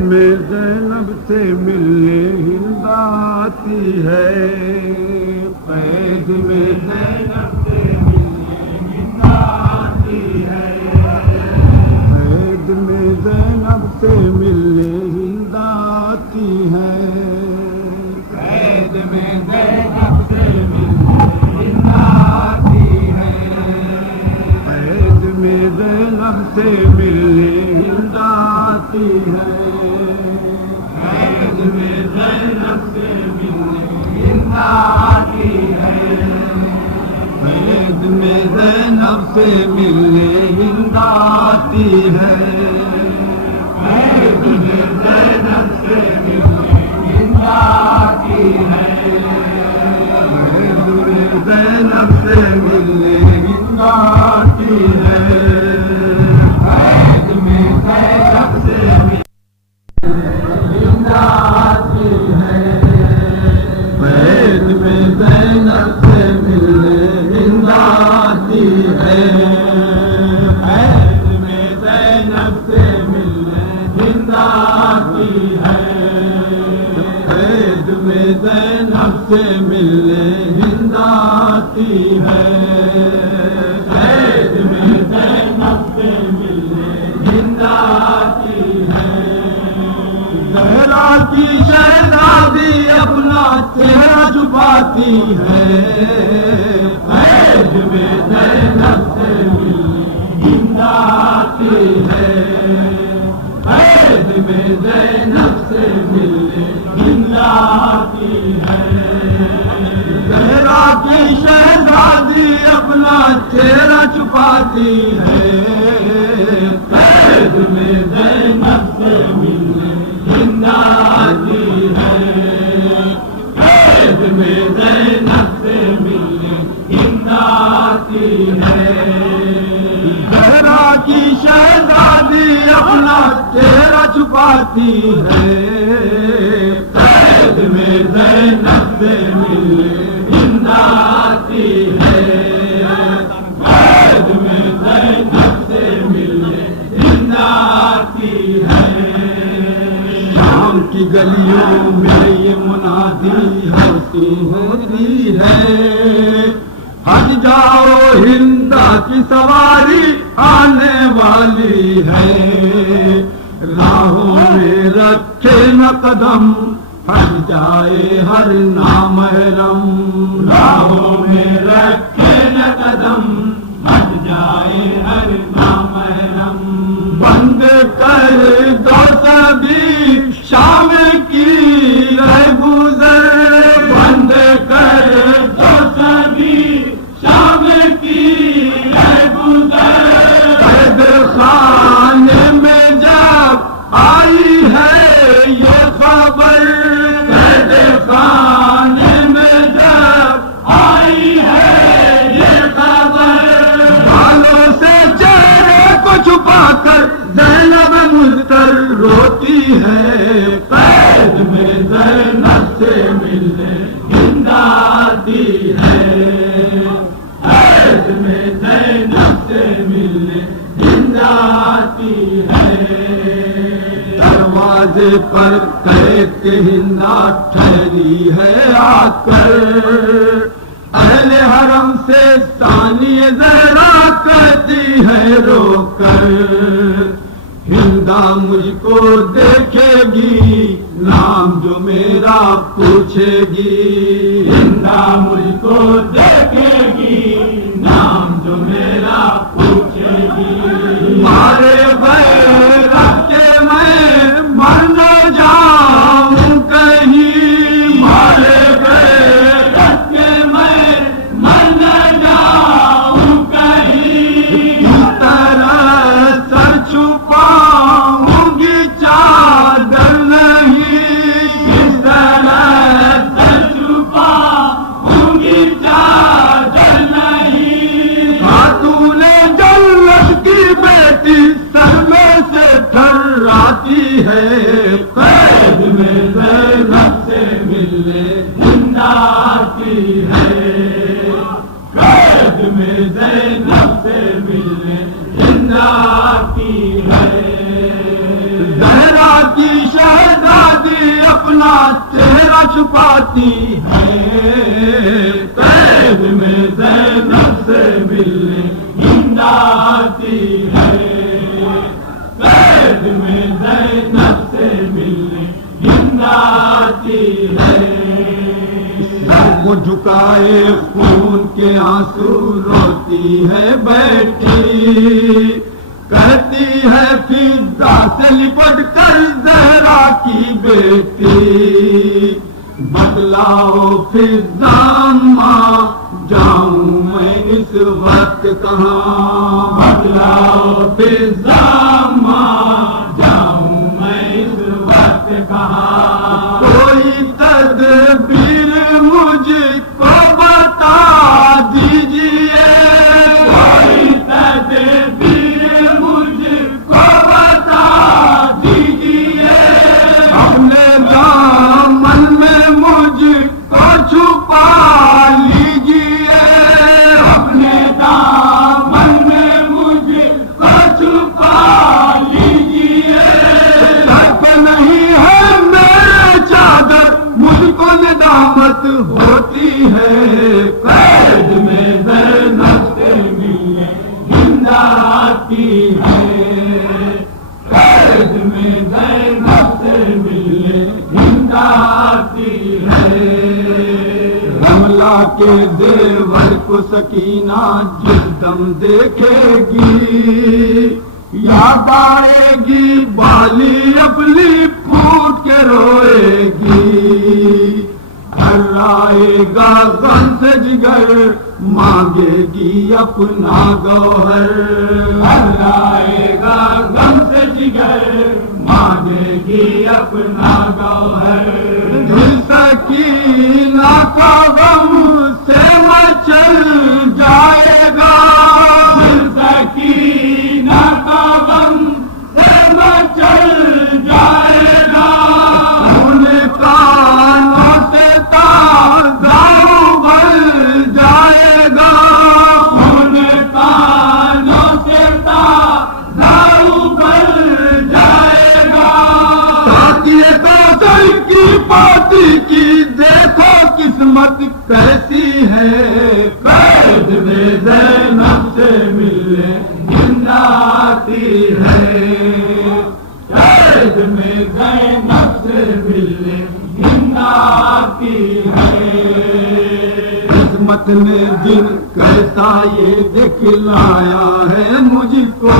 میں زینب سے ملنے ہند آتی ہے، قید میں زینب سے ملنے ہند آتی ہے، قید میں زینب سے ملنے ہند آتی ہے، قید میں زینب سے ملنے ہند آتی ہے، قید میں زینب سے ملنے ہند آتی ہے، قید میں زینب سے ملنے ہند آتی ہے، قید میں زینب سے ملنے ہند آتی ہے، قید میں زینب سے ملنے ہند آتی ہے، قید میں زینب سے ملنے ہند آتی ہے، قید میں زینب سے ہند آتی ہے، قید میں زینب سے ملنے ہند آتی ہے، قید میں زینب سے ملنے ہند آتی ہے، قید میں زینب سے ملنے ہند آتی ہے، قید میں زینب سے ملنے ہند آتی ہے، زہرا کی شہزادی اپنا چہرہ چھپاتی ہے، قید میں زینب سے ملنے ہند آتی ہے، قید میں زینب سے ملنے ہند آتی ہے، زہرا کی شہزادی اپنا چہرہ چھپاتی ہے، قید میں زینب سے ملنے ہند آتی ہے، قید میں زینب سے ملنے ہند آتی ہے، زہرا کی شہزادی اپنا چہرہ چھپاتی ہے، قید میں زینب سے ملنے ہند آتی ہے، قید میں زینب سے ملنے ہند آتی ہے، شام کی گلیوں میں یہ منادی ہوتی ہے، ہٹ جاؤ ہندا کی سواری آنے والی ہے، راہوں میں رکھے نہ قدم ہٹ جائے ہر نامحرم، راہوں میں رکھے نہ قدم ہٹ جائے ہر نامحرم، بند کر دو سبھی شام کی رہ گزر، بند کر دو سبھی شام کی رہ گزر، قید خانے میں جب آئی ہے یہ خبر، قید خانے میں جب آئی ہے یہ خبر، بالوں سے چہرے کو چھپا کر زینب مضطر روتی ہے، قید میں زینب سے ملنے ہند آتی ہے، قید میں زینب سے ملنے ہند آتی ہے، دروازے پر قید کے ہندا ٹھہری ہے آ کر، اہل حرم سے ثانی زہرا کہتی ہے رو کر، ہندا مجھ کو دیکھے گی نام جو میرا پوچھے گی، ہندا مجھ کو دیکھے گی نام جو میرا پوچھے گی، مارے غیرت کے میں مر نہ جاؤں کہیں، مارے غیرت کے میں مر نہ جاؤں کہیں، اس طرح سر چھپاؤں گی چادر نہیں، اس طرح سر چھپاؤں آتی ہے، قید میں زینب سے ملنے ہند آتی ہے، قید میں زینب سے ملنے ہند آتی ہے۔ سر کو جھکائے خون کے آنسو روتی ہے بیٹی، کہتی ہے فضا سے لپٹ کر زہرا کی بیٹی، بدلاؤ فضا ماں جاؤں میں اس وقت کہاں، بدلاؤ فضا ماں جاؤں میں اس وقت کہاں، کوئی تدبیر مجھ کو بتا دیجیے، کوئی تدبیر مجھ کو بتا دیجیے، اپنے دامن میں مجھ کو چھپا لیجیے، اپنے دامن میں مجھ کو چھپا لیجیے، سر پہ نہیں ہے میرے چادر مجھ کو ندامت ہوتی ہے، قید میں زینب سے ملنے ہند آتی ہے، قید میں زینب سے ملنے ہند آتی ہے۔ رملہ کے زیور کو سکینہ جس دم دیکھے گی، یاد آئے گی بالی اپنی پھوٹ کے روئے گی، آئے گا غم سے جگر مانگے گی اپنا گوہر، آئے گا غم سے جگر مانگے گی اپنا گوہر، دل سکینہ کا غم سے مچل جائے گا، دل سکینہ کا غم سے مچل جائے گا، ان کانوں سے تازہ ابل جائے گا، ان کانوں سے تازہ ابل جائے گا، ساتھی کوثر کی پاتی کی دیکھو قسمت کیسی ہے، قید میں زینب سے ملنے ہند آتی ہے، قید میں زینب سے ملنے ہند آتی ہے، قسمت نے دن کیسا یہ دکھلایا ہے مجھ کو،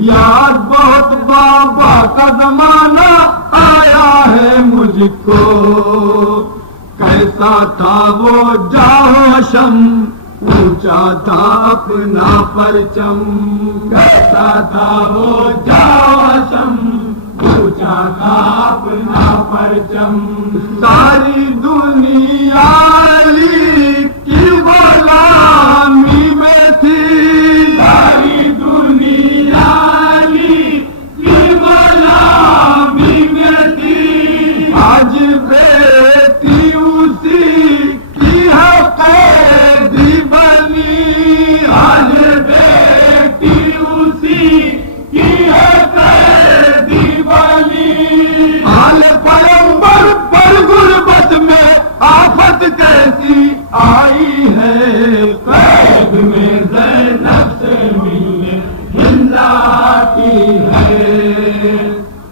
یاد بہت بابا کا زمانہ آیا ہے مجھ کو، کیسا تھا وہ جوشم اونچا تھا اپنا پرچم، کیسا تھا وہ جوشم اونچا تھا اپنا پرچم، ساری دنیا علی کی غلامی میں تھی، ساری دنیا علی کی غلامی میں تھی، آج بیٹی اسی کی ہے قیدی بنی، آج بیٹی اسی کی ہے قیدی بنی، آل پیغمبر پر غربت میں آفت کیسی آئی ہے، قید میں زینب سے ملنے ہند آتی ہے،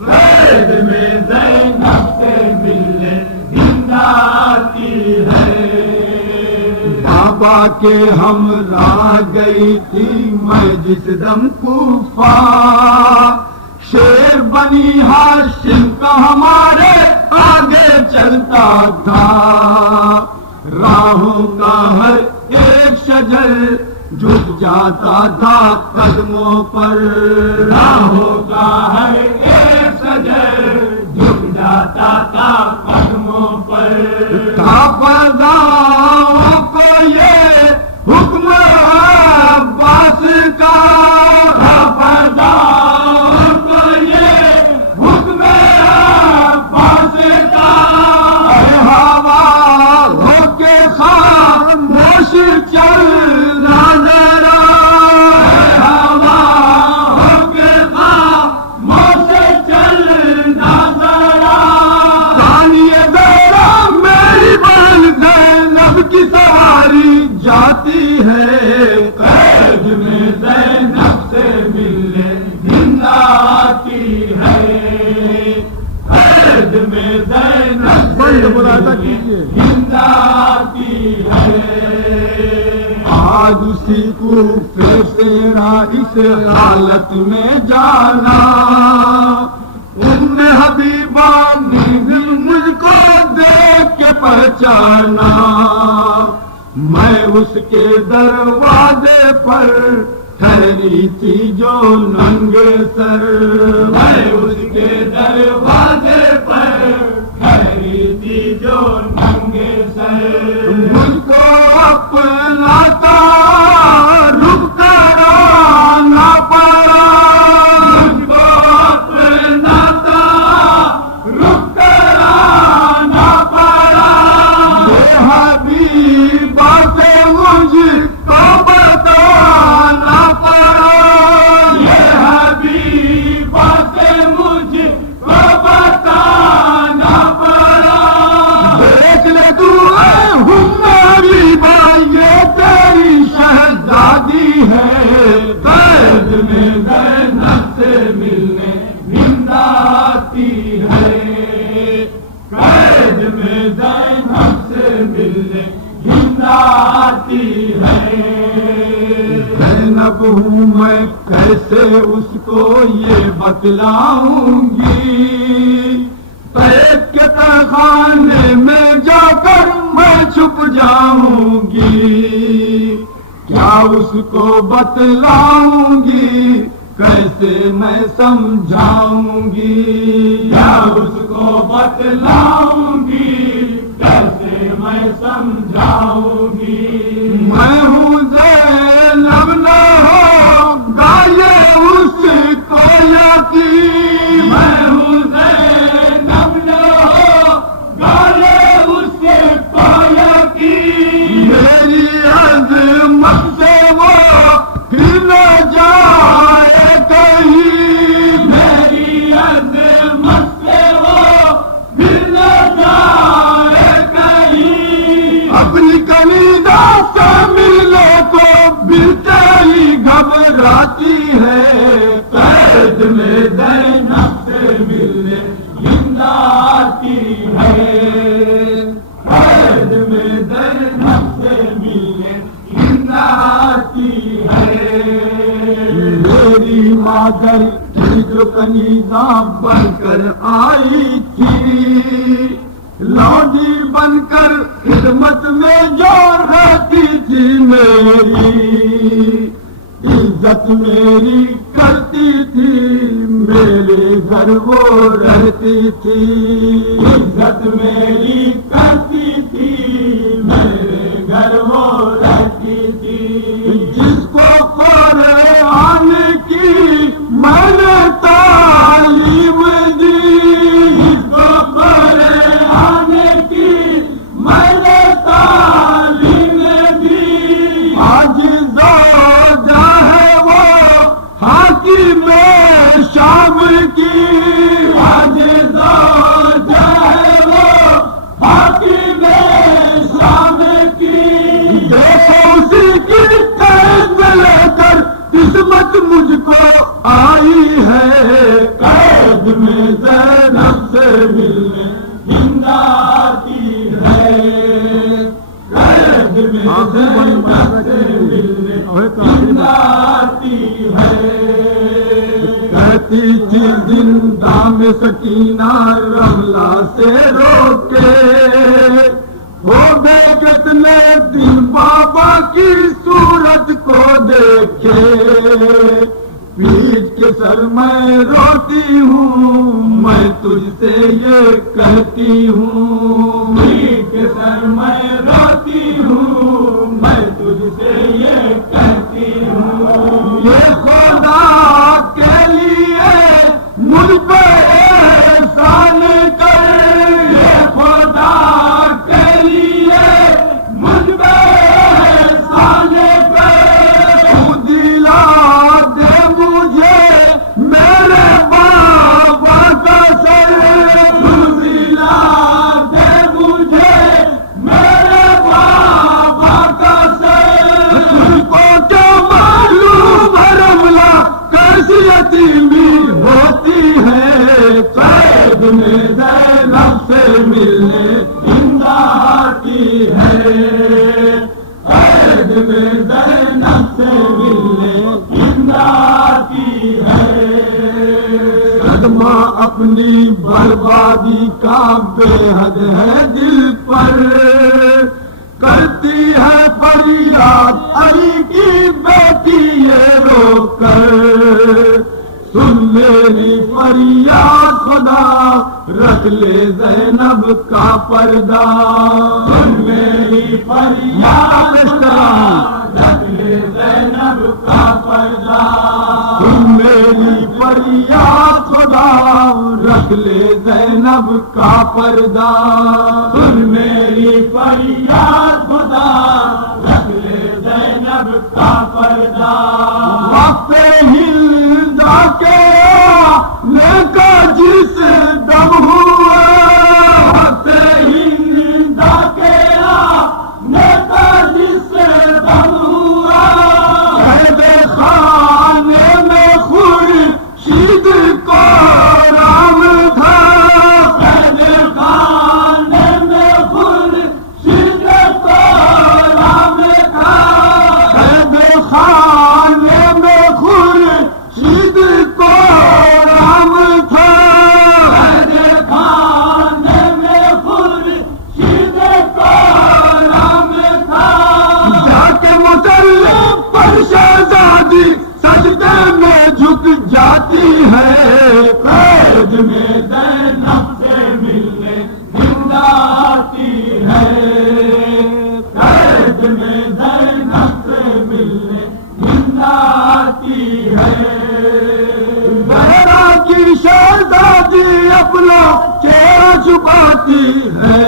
قید میں زینب سے ملنے ہند آتی ہے، بابا کے ہمراہ گئی تھی میں جس دم کوفہ، شیر بنی ہاشم کا ہمارے آگے چلتا تھا، راہوں کا ہر ایک شجر جھک جاتا تھا قدموں پر، راہوں کا ہر ایک شجر جھک جاتا تھا قدموں پر، تھا فضاؤں کو یہ حکم عباس کا، تھا فضاؤں کو یہ حکم عباس کا، اے ہوا ہو کے خاموش چلنا ذرا، اے ہوا ہو کے خاموش چلنا ذرا، قید میں زینب بند ملاحظہ کیجیے. ہند آتی ہے. آج اسی کوفے تیرا اس حالت میں جانا، ام حبیبہ نے مجھ کو دیکھ کے پہچانا. میں اس کے دروازے پر ٹھہری تھی جو ننگے سر، میں اس کے دروازے پر ٹھہری تھی جو ننگے سر. مجھ کو اپنا رک کر آنا پڑا، مجھ کو اپنا رک کر آنا پڑا. یہ حبیبہ سے مجھ کو بتانا پڑا، یہ حبیبہ سے مجھ کو بتانا پڑا. دیکھ لے تو اے میری بھائی، یہ تیری شہزادی ہے. قید میں زینب سے ملنے ہند آتی ہے، قید میں زینب سے ملنے ہند آتی ہے. زینب ہوں میں کیسے اس کو یہ بتلاؤں گی، قید کے تہخانے میں جا کر میں چھپ جاؤں گی. کیا اس کو بتلاؤں گی، کیسے میں سمجھاؤں گی. کیا اس کو بتلاؤں گی، کیسے میں سمجھاؤں گی. میں ہوں زینب نہ ہوگا یہ اس کو یقین، میں ہوں زینب نہ ہوگا یہ اس کو یقین. میری عظمت سے وہ پھر نہ جائے کہیں، میری عظمت سے وہ پھر نہ جائے کہیں. اپنی کلیدہ سے ملنے کو ملتے ہی گھبراتی ہے. قید میں زینب سے ملنے ہند آتی ہے، قید میں زینب سے ملنے ہند آتی ہے. میری مادر کی جو کنیزہ بن کر آئی تھی، لونڈی بن کر خدمت میں جو رہتی تھی میری، عزت میری کرتی تھی، میرے گھر وہ رہتی تھی. عزت میری کرتی تھی، میرے گھر وہ رہتی تھی. جس کو قرآن کی میں نے تعلیم دی، جس کو قرآن کی میں نے تعلیم دی. آج زوجہ ہے وہ حاکم شام کی، آج زوجہ ہے وہ حاکم شام کی. دیکھو اسی کی قید میں لے کر قسمت مجھ کو آئی ہے. قید میں زینب سے ملنے ہند آتی ہے، قید میں زینب سے ملنے ہند آتی ہے. کہتی تھی زندہ میں سکینہ رملہ سے روکے، ہو گئے کتنے دن بابا کی صورت کو دیکھے. پیٹ کے سر میں روتی ہوں، میں تجھ سے یہ کہتی ہوں. پیٹ کے سر میں روتی ہوں، میں تجھ سے یہ کہتی ہوں. یہ خدا کے لیے مجھ پہ احسان کر، یہ خدا کے لیے مجھ پہ احسان کر. تو دلا دے مجھے میرے بابا کا سر، تو دلا دے اپنی بربادی کا بے حد ہے دل پر، کرتی ہے فریاد علی کی بیٹی یہ رو کر، سن میری فریاد خدا رکھ لے زینب کا پردہ، سن میری فریاد خدا رکھ لے زینب کا پردہ، سن میری فریاد خدا رکھ لے زینب کا پردہ، سن میری فریاد خدا رکھ لے زینب کا پردہ، وقت ہند کے نیکا جس دم ہوا، وقت ہند کے نیکا جس دم ہوا، قید خانے میں خورشید کو رام تھا، قید خانے میں خورشید کو رام تھا، قید خانے میں خورشید کو رام تھا، قید خانے میں خورشید کو رام تھا، جا کے مسلم پر شہزادی سجدے میں جھک جاتی ہے، قید میں زینب سے ملنے زندہ آتی ہے، قید میں زینب سے ملنے زندہ آتی ہے، بحرا کی شہزادی اپنا چہرہ چھپاتی ہے،